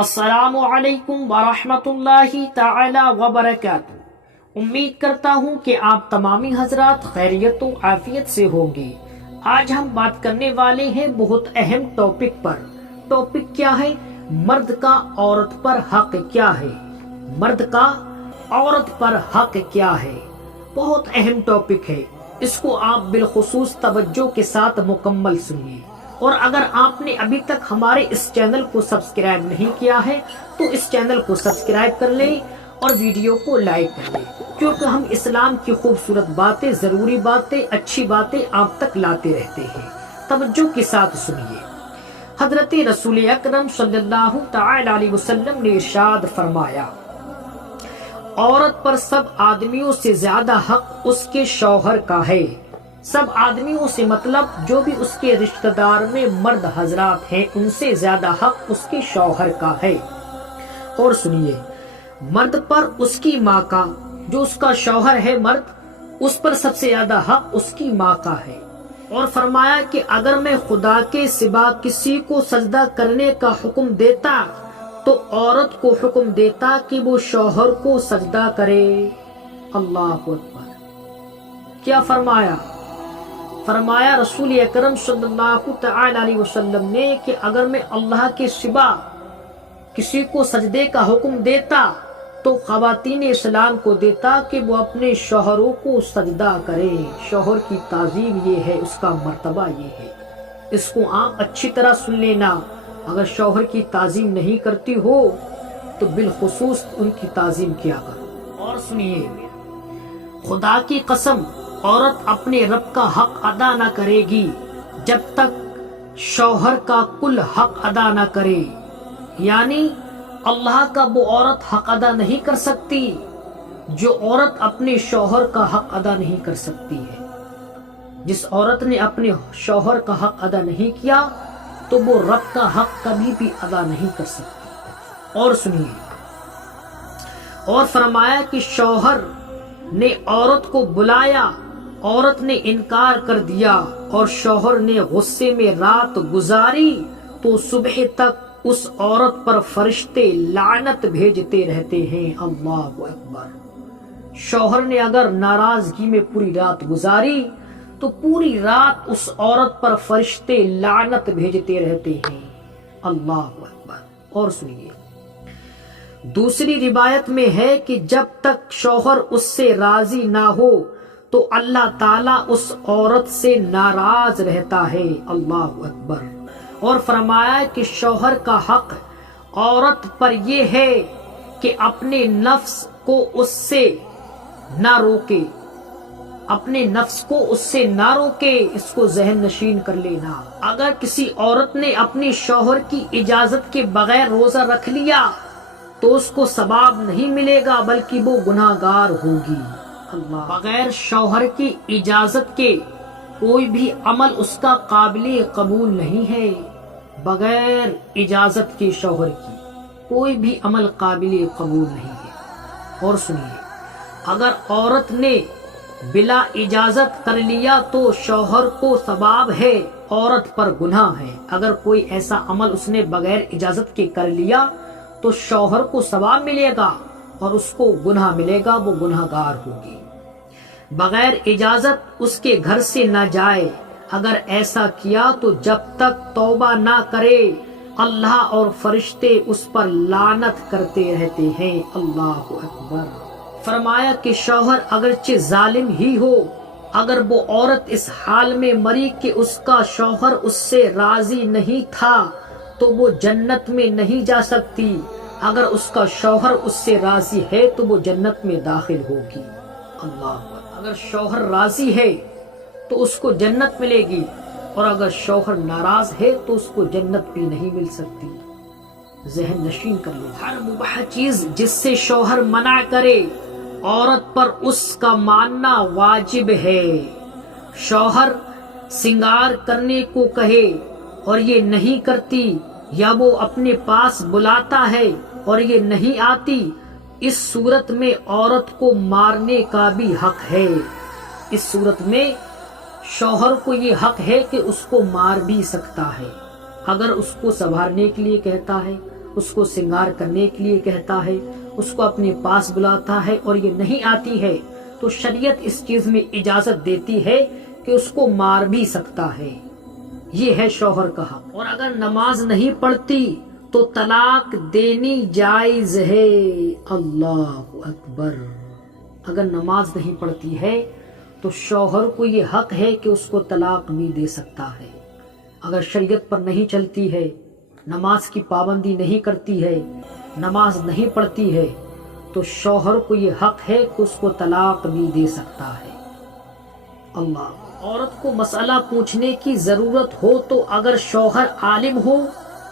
السلام علیکم ورحمۃ اللہ تعالی وبرکاتہ۔ امید کرتا ہوں کہ آپ تمامی حضرات خیریت و عافیت سے ہوں گے۔ آج ہم بات کرنے والے ہیں بہت اہم ٹاپک پر۔ ٹاپک کیا ہے؟ مرد کا عورت پر حق کیا ہے؟ مرد کا عورت پر حق کیا ہے؟ بہت اہم ٹاپک ہے، اس کو آپ بالخصوص توجہ کے ساتھ مکمل سنیے۔ اور اگر آپ نے ابھی تک ہمارے اس چینل کو سبسکرائب نہیں کیا ہے تو اس چینل کو سبسکرائب کر لیں اور ویڈیو کو لائک کر لیں، کیونکہ ہم اسلام کی خوبصورت باتیں، ضروری باتیں، اچھی باتیں آپ تک لاتے رہتے ہیں۔ توجہ کے ساتھ سنیے۔ حضرت رسول اکرم صلی اللہ تعالی علیہ وسلم نے ارشاد فرمایا، عورت پر سب آدمیوں سے زیادہ حق اس کے شوہر کا ہے۔ سب آدمیوں سے مطلب جو بھی اس کے رشتہ دار میں مرد حضرات ہیں، ان سے زیادہ حق اس کے شوہر کا ہے۔ اور سنیے، مرد پر اس کی ماں کا، جو اس کا شوہر ہے مرد، اس پر سب سے زیادہ حق اس کی ماں کا ہے۔ اور فرمایا کہ اگر میں خدا کے سوا کسی کو سجدہ کرنے کا حکم دیتا تو عورت کو حکم دیتا کہ وہ شوہر کو سجدہ کرے۔ اللہ اکبر! کیا فرمایا؟ فرمایا رسول اکرم صلی اللہ تعالی علیہ وسلم نے کہ اگر میں اللہ کے سوا کسی کو سجدے کا حکم دیتا تو خواتین اسلام کو دیتا کہ وہ اپنے شوہروں کو سجدہ کرے۔ شوہر کی تعظیم یہ ہے، اس کا مرتبہ یہ ہے۔ اس کو آپ اچھی طرح سن لینا۔ اگر شوہر کی تعظیم نہیں کرتی ہو تو بالخصوص ان کی تعظیم کیا کرو۔ اور سنیے، خدا کی قسم، عورت اپنے رب کا حق ادا نہ کرے گی جب تک شوہر کا کل حق ادا نہ کرے۔ یعنی اللہ کا وہ عورت حق ادا نہیں کر سکتی جو عورت اپنے شوہر کا حق ادا نہیں کر سکتی ہے۔ جس عورت نے اپنے شوہر کا حق ادا نہیں کیا تو وہ رب کا حق کبھی بھی ادا نہیں کر سکتی۔ اور سنیے، اور فرمایا کہ شوہر نے عورت کو بلایا، عورت نے انکار کر دیا اور شوہر نے غصے میں رات گزاری تو صبح تک اس عورت پر فرشتے لعنت بھیجتے رہتے ہیں۔ اللہ اکبر! شوہر نے اگر ناراضگی میں پوری رات گزاری تو پوری رات اس عورت پر فرشتے لعنت بھیجتے رہتے ہیں۔ اللہ اکبر! اور سنیے، دوسری روایت میں ہے کہ جب تک شوہر اس سے راضی نہ ہو تو اللہ تعالیٰ اس عورت سے ناراض رہتا ہے۔ اللہ اکبر! اور فرمایا کہ شوہر کا حق عورت پر یہ ہے کہ اپنے نفس کو اس سے نہ روکے، اپنے نفس کو اس سے نہ روکے۔ اس کو ذہن نشین کر لینا۔ اگر کسی عورت نے اپنے شوہر کی اجازت کے بغیر روزہ رکھ لیا تو اس کو ثواب نہیں ملے گا بلکہ وہ گناہ گار ہوگی۔ اللہ! بغیر شوہر کی اجازت کے کوئی بھی عمل اس کا قابل قبول نہیں ہے۔ بغیر اجازت کے شوہر کی کوئی بھی عمل قابل قبول نہیں ہے۔ اور سنیے، اگر عورت نے بلا اجازت کر لیا تو شوہر کو ثواب ہے، عورت پر گناہ ہے۔ اگر کوئی ایسا عمل اس نے بغیر اجازت کے کر لیا تو شوہر کو ثواب ملے گا اور اس کو گناہ ملے گا، وہ گناہ گار ہوگی۔ بغیر اجازت اس کے گھر سے نہ جائے۔ اگر ایسا کیا تو جب تک توبہ نہ کرے اللہ اور فرشتے اس پر لعنت کرتے رہتے ہیں۔ اللہ اکبر! فرمایا کہ شوہر اگرچہ ظالم ہی ہو، اگر وہ عورت اس حال میں مری کہ اس کا شوہر اس سے راضی نہیں تھا تو وہ جنت میں نہیں جا سکتی۔ اگر اس کا شوہر اس سے راضی ہے تو وہ جنت میں داخل ہوگی۔ اللہ اکبر! اگر شوہر راضی ہے تو اس کو جنت ملے گی، اور اگر شوہر ناراض ہے تو اس کو جنت بھی نہیں مل سکتی۔ ذہن نشین کر لو۔ ہر مباح چیز جس سے شوہر منع کرے، عورت پر اس کا ماننا واجب ہے۔ شوہر سنگار کرنے کو کہے اور یہ نہیں کرتی، یا وہ اپنے پاس بلاتا ہے اور یہ نہیں آتی، اس صورت میں عورت کو مارنے کا بھی حق ہے۔ اس صورت میں شوہر کو یہ حق ہے کہ اس کو مار بھی سکتا ہے۔ اگر اس کو سنبھالنے کے لیے کہتا ہے اس کو سنگار کرنے کے لیے کہتا ہے، اس کو اپنے پاس بلاتا ہے اور یہ نہیں آتی ہے تو شریعت اس چیز میں اجازت دیتی ہے کہ اس کو مار بھی سکتا ہے۔ یہ ہے شوہر کا حق۔ اور اگر نماز نہیں پڑھتی تو طلاق دینی جائز ہے۔ اللہ اکبر۔ اگر نماز نہیں پڑھتی ہے تو شوہر کو یہ حق ہے کہ اس کو طلاق بھی دے سکتا ہے۔ اگر شریعت پر نہیں چلتی ہے، نماز کی پابندی نہیں کرتی ہے، نماز نہیں پڑھتی ہے تو شوہر کو یہ حق ہے کہ اس کو طلاق بھی دے سکتا ہے۔ اللہ۔ عورت کو مسئلہ پوچھنے کی ضرورت ہو تو اگر شوہر عالم ہو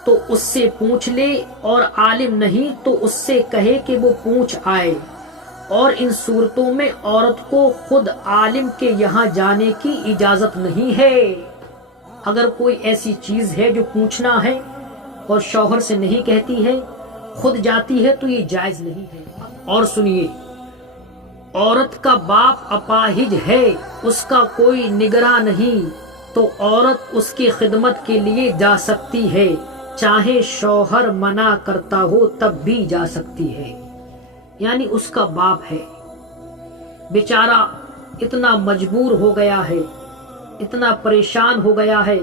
تو اس سے پوچھ لے، اور عالم نہیں تو اس سے کہے کہ وہ پوچھ آئے۔ اور ان صورتوں میں عورت کو خود عالم کے یہاں جانے کی اجازت نہیں ہے۔ اگر کوئی ایسی چیز ہے جو پوچھنا ہے اور شوہر سے نہیں کہتی ہے، خود جاتی ہے تو یہ جائز نہیں ہے۔ اور سنیے، عورت کا باپ اپاہج ہے، اس کا کوئی نگراں نہیں، تو عورت اس کی خدمت کے لیے جا سکتی ہے، چاہے شوہر منع کرتا ہو تب بھی جا سکتی ہے۔ یعنی اس کا باپ ہے، بیچارہ اتنا مجبور ہو گیا ہے، اتنا پریشان ہو گیا ہے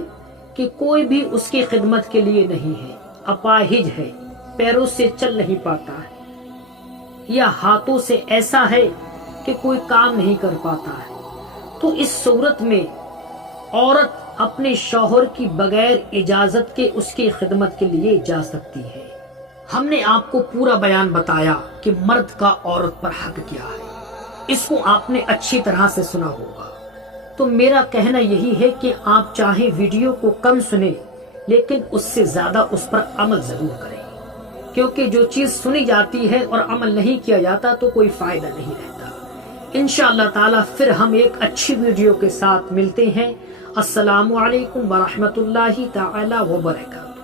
کہ کوئی بھی اس کی خدمت کے لیے نہیں ہے، اپاہج ہے، پیروں سے چل نہیں پاتا ہے، یا ہاتھوں سے ایسا ہے کہ کوئی کام نہیں کر پاتا ہے، تو اس صورت میں عورت اپنے شوہر کی بغیر اجازت کے اس کی خدمت کے لیے جا سکتی ہے۔ ہم نے آپ کو پورا بیان بتایا کہ مرد کا عورت پر حق کیا ہے، اس کو آپ نے اچھی طرح سے سنا ہوگا۔ تو میرا کہنا یہی ہے کہ آپ چاہے ویڈیو کو کم سنیں لیکن اس سے زیادہ اس پر عمل ضرور کریں، کیونکہ جو چیز سنی جاتی ہے اور عمل نہیں کیا جاتا تو کوئی فائدہ نہیں رہتا۔ انشاءاللہ تعالی پھر ہم ایک اچھی ویڈیو کے ساتھ ملتے ہیں۔ السلام علیکم ورحمۃ اللہ تعالی وبرکاتہ۔